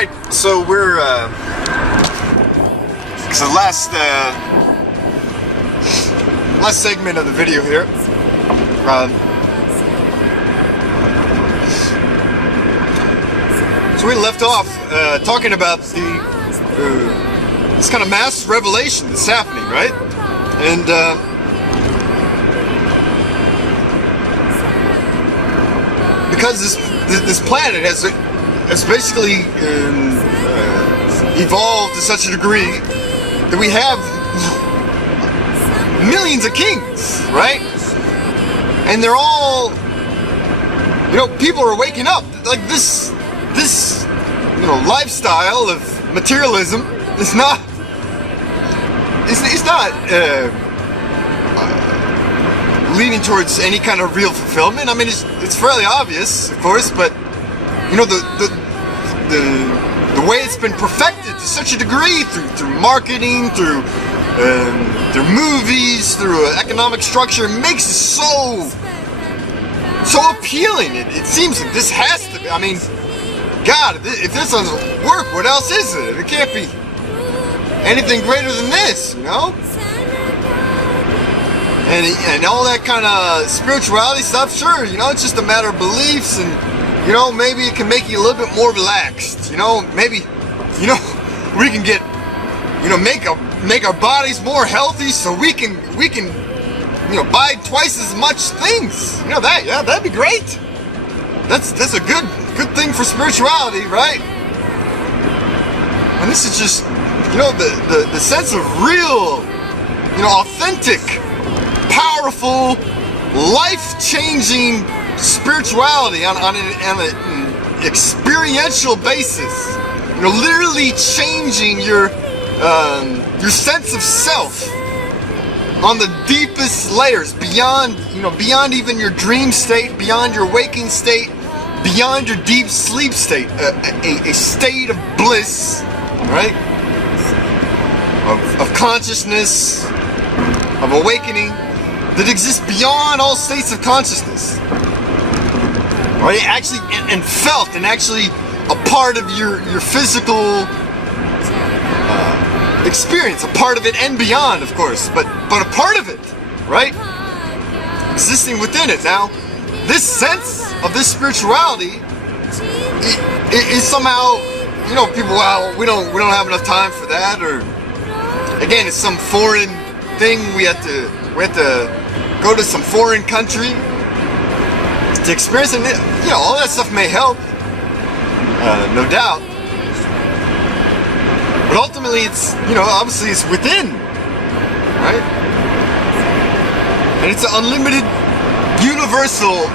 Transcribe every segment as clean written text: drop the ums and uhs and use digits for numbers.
Alright, so we're, it's the last segment of the video here. So we left off talking about this kind of mass revelation that's happening, right? And because this planet has basically evolved to such a degree that we have millions of kings, right? And they're all, people are waking up. Like this lifestyle of materialism is not, it's not leading towards any kind of real fulfillment. I mean, it's fairly obvious, of course, but the way it's been perfected to such a degree through marketing, through movies, through economic structure, makes it so appealing. It seems like this has to be. I mean, God, if this doesn't work, what else is it? It can't be anything greater than this, And all that kind of spirituality stuff, sure, it's just a matter of beliefs, and maybe it can make you a little bit more relaxed. Maybe we can get make our bodies more healthy, so we can buy twice as much things. That'd be great. That's a good thing for spirituality, right? And this is just the sense of real, authentic, powerful, life-changing spirituality on an experiential basis. Literally changing your sense of self on the deepest layers, beyond even your dream state, beyond your waking state, beyond your deep sleep state, a state of bliss, right? Of consciousness, of awakening that exists beyond all states of consciousness, right? Actually, and felt, and actually a part of your physical experience, a part of it and beyond, of course, but a part of it, right? Existing within it. Now, this sense of this spirituality is somehow, people, well, we don't have enough time for that, or again, it's some foreign thing. We have to go to some foreign country to experience it. All that stuff may help, no doubt. But ultimately, it's, obviously it's within, right? And it's an unlimited, universal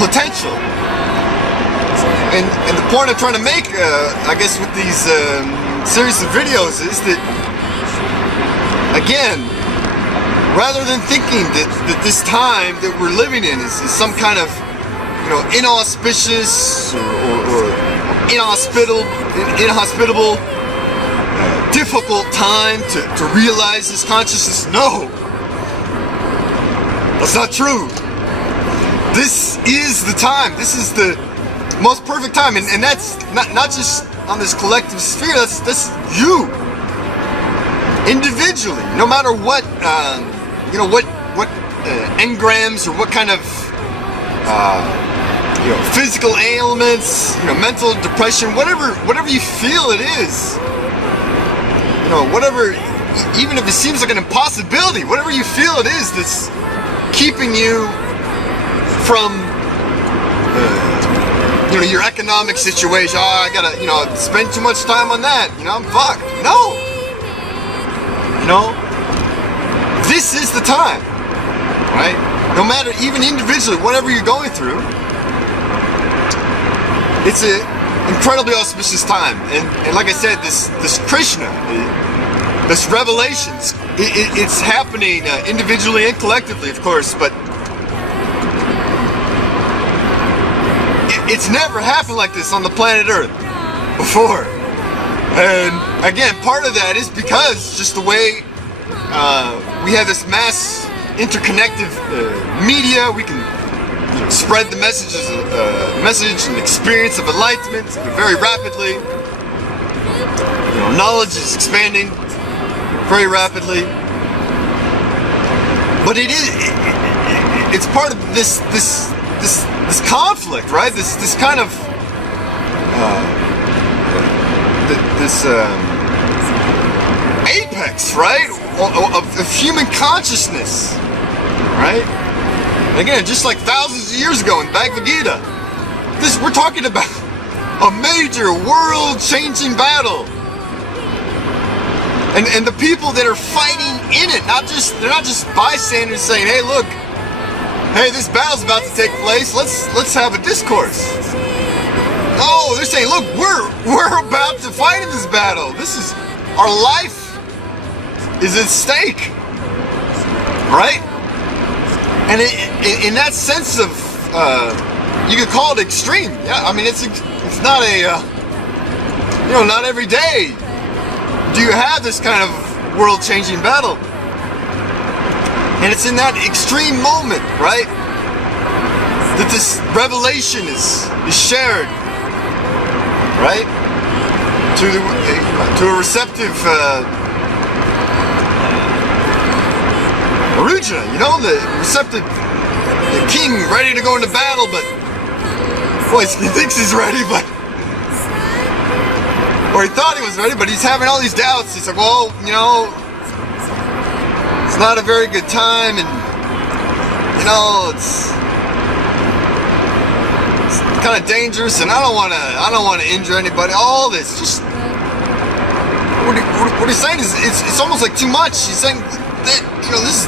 potential. And the point I'm trying to make, I guess, with these series of videos is that, again, rather than thinking that this time that we're living in is some kind of, inauspicious or inhospitable, difficult time to realize this consciousness. No, that's not true. This is the time. This is the most perfect time, and that's not just on this collective sphere. That's you individually. No matter what what engrams or what kind of physical ailments, mental depression, whatever you feel it is. Whatever, even if it seems like an impossibility, whatever you feel it is that's keeping you from, your economic situation. Oh, I gotta, spend too much time on that. I'm fucked. No. This is the time, right? No matter, even individually, whatever you're going through, it's an incredibly auspicious time. And like I said, this Krishna, this revelations, it's happening individually and collectively, of course, but it's never happened like this on the planet Earth before. And again, part of that is because just the way we have this mass interconnected media, we can spread the message and experience of enlightenment very rapidly. Knowledge is expanding very rapidly. But it's part of this conflict, right? This kind of apex, right, of human consciousness, right? And again, just like thousands of years ago in Bhagavad Gita, we're talking about a major world-changing battle, and the people that are fighting in it, they're not just bystanders saying, "Hey, look, hey, this battle's about to take place. Let's have a discourse." Oh, they're saying, "Look, we're about to fight in this battle. This is our life is at stake," right? And in that sense of, you could call it extreme. Yeah, I mean, it's not a, not every day do you have this kind of world-changing battle. And it's in that extreme moment, right, that this revelation is shared, right, to a receptive Arjuna, the receptive king ready to go into battle, but boy, he thinks he's ready, or he thought he was ready, but he's having all these doubts. He's like, well, it's not a very good time, and it's kind of dangerous, and I don't want to injure anybody. All this, just what he's saying is it's almost like too much. He's saying that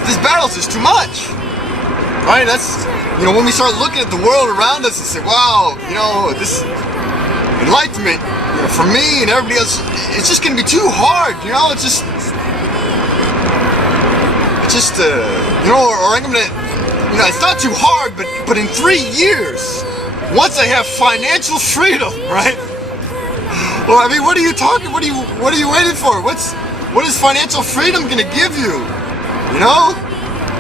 this battle's just too much, right? That's when we start looking at the world around us and say, wow, this enlightenment, for me and everybody else, it's just going to be too hard. It's just or I'm gonna, it's not too hard, but in 3 years, once I have financial freedom, right? Well, I mean, what are you talking? What are you waiting for? What is financial freedom gonna give you?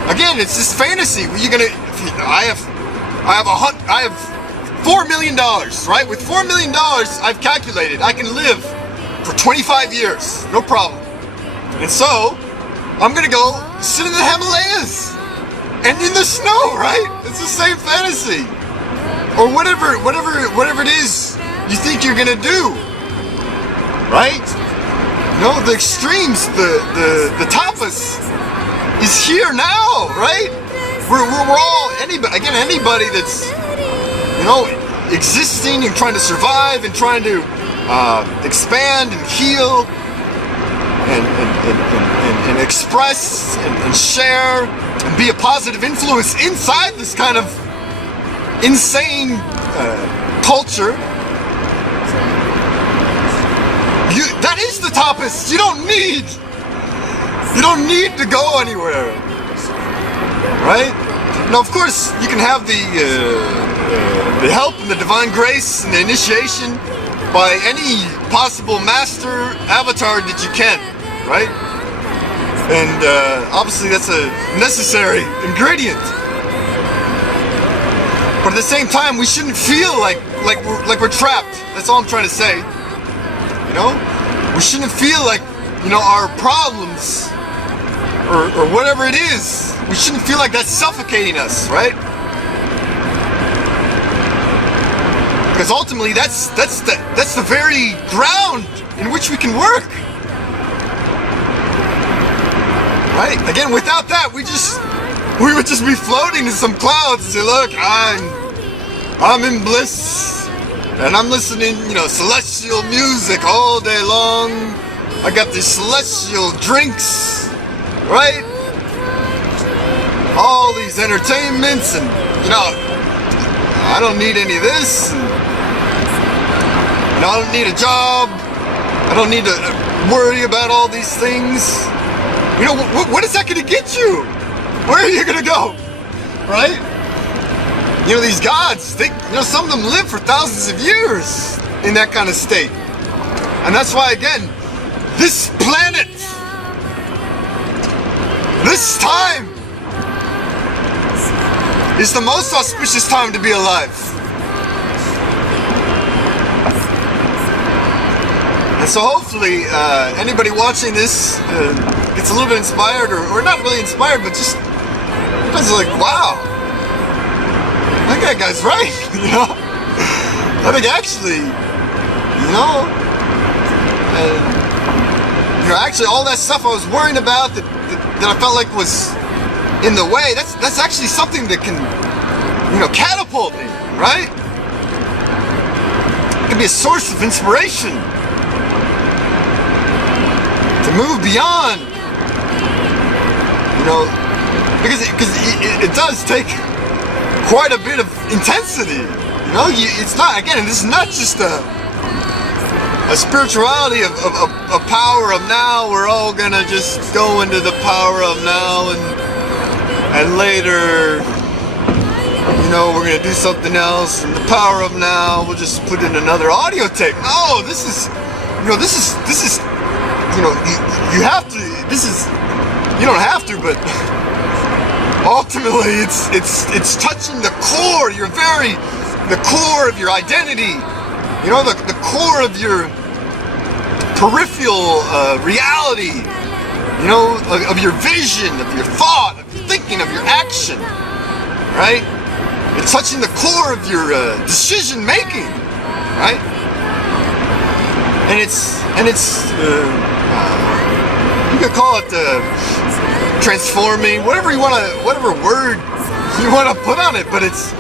Again, it's this fantasy. I have $4 million, right? With $4 million, I've calculated I can live for 25 years, no problem. And so, I'm gonna go sit in the Himalayas and in the snow, right? It's the same fantasy, or whatever it is you think you're gonna do, right? The extremes, the tapas is here now, right? We're all anybody that's existing and trying to survive and trying to expand and heal and express and share and be a positive influence inside this kind of insane culture. That is the tapas. You don't need to go anywhere, right? Now, of course, you can have the help and the divine grace and the initiation by any possible master avatar that you can, right? And obviously that's a necessary ingredient. But at the same time, we shouldn't feel like we're trapped. That's all I'm trying to say. We shouldn't feel like our problems or whatever it is. We shouldn't feel like that's suffocating us, right? Because ultimately, that's the very ground in which we can work, right? Again, without that, we would just be floating in some clouds and say, "Look, I'm in bliss, and I'm listening, celestial music all day long. I got these celestial drinks, right? All these entertainments, and I don't need any of this. And I don't need a job. I don't need to worry about all these things. What is that going to get you? Where are you going to go? Right? These gods, some of them live for thousands of years in that kind of state. And that's why, again, this planet, this time, is the most auspicious time to be alive. And And so hopefully anybody watching this gets a little bit inspired, or not really inspired, but just like, wow, I think that guy's right, you know? I think actually, you know, actually all that stuff I was worrying about that I felt like was in the way, that's actually something that can, you know, catapult me, right? It can be a source of inspiration to move beyond, you know, because it does take quite a bit of intensity, you know. It's not, again, this is not just a spirituality of power of now. We're all gonna just go into the power of now, and later, you know, we're gonna do something else, and the power of now, we'll just put in another audio tape. No, this is, you know, this is, you know, you have to, this is, you don't have to, but ultimately it's touching the core, the core of your identity, you know, the core of your peripheral reality, you know, of your vision, of your thought, of your thinking, of your action, right? It's touching the core of your decision making, right? And it's you could call it transforming, whatever you want to, whatever word you want to put on it, but it's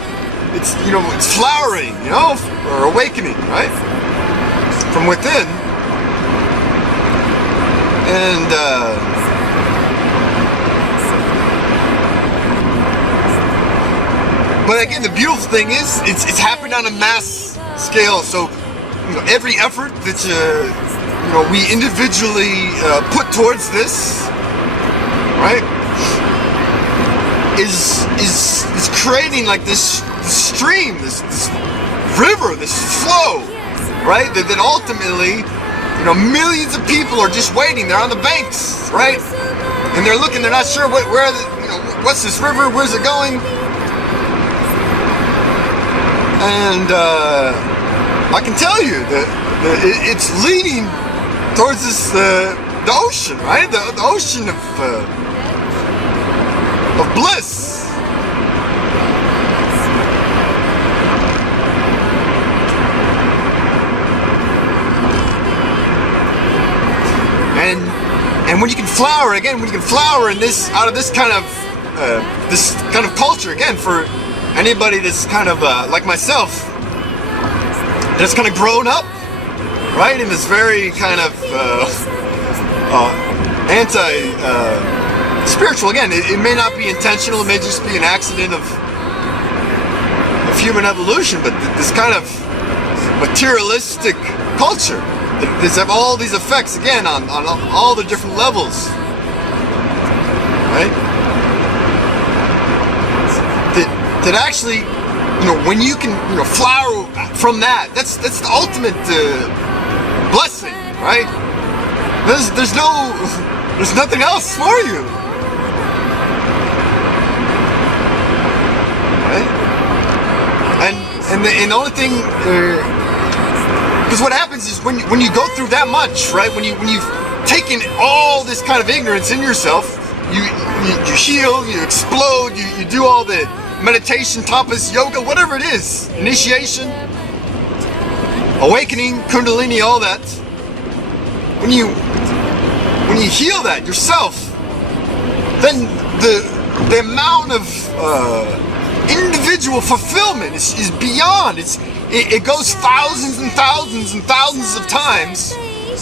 you know, it's flowering, you know, or awakening, right, from within. And but again, the beautiful thing is it's happening on a mass scale. So, you know, every effort that you know, we individually put towards this, right, is creating like this stream, this river, this flow, right? That ultimately, you know, millions of people are just waiting. They're on the banks, right? And they're looking. They're not sure where you know, what's this river? Where's it going? And I can tell you that it's leading towards this the ocean, right? The ocean of bliss. And when you can flower again, when you can flower in this, out of this kind of culture, again, for anybody that's kind of like myself, that's kind of grown up, right, in this very kind of anti-spiritual. Again, it may not be intentional, it may just be an accident of human evolution, but this kind of materialistic culture that have all these effects, again, on all the different levels, right? That actually, you know, when you can, you know, flower from that, that's the ultimate blessing, right? There's nothing else for you, right? And the only thing, because what happens is when you go through that much, right? When you've taken all this kind of ignorance in yourself, you heal, you explode, you do all the meditation, tapas, yoga, whatever it is, initiation, awakening, kundalini, all that. When you heal that yourself, then the amount of individual fulfillment is beyond. It goes thousands and thousands and thousands of times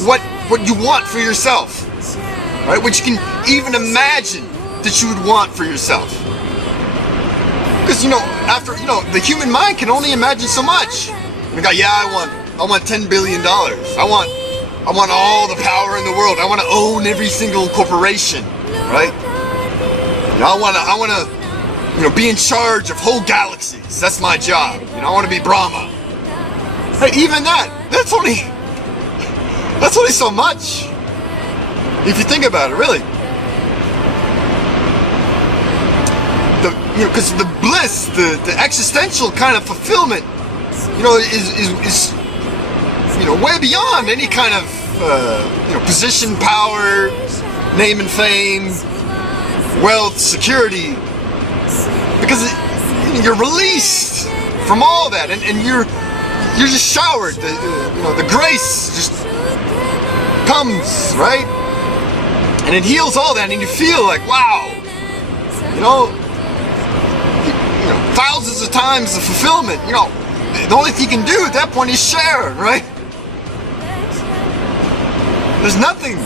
what you want for yourself, right? What you can even imagine that you would want for yourself. Because, you know, after, you know, the human mind can only imagine so much. You go, yeah, I want $10 billion. I want all the power in the world. I want to own every single corporation, right? You know, I want to, you know, be in charge of whole galaxies. That's my job. You know, I want to be Brahma. Hey, even that's only so much. If you think about it, really. Because the bliss, the existential kind of fulfillment, you know, is you know, way beyond any kind of position, power, name and fame, wealth, security, because you're released from all that, and you're just showered. The grace just comes, right? And it heals all that, and you feel like, wow, thousands of times the fulfillment. The only thing you can do at that point is share, right? There's nothing.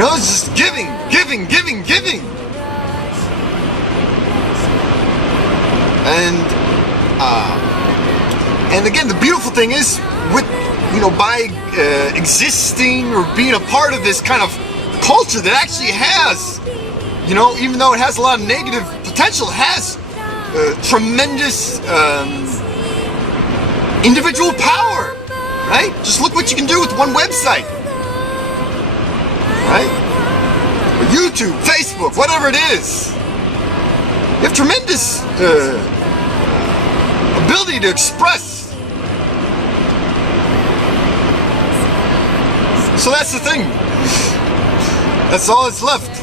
It's just giving. And again, the beautiful thing is, by existing or being a part of this kind of culture that actually has, even though it has a lot of negative potential, it has tremendous individual power, right? Just look what you can do with one website, right? Or YouTube, Facebook, whatever it is. You have tremendous ability to express. So that's the thing. That's all that's left.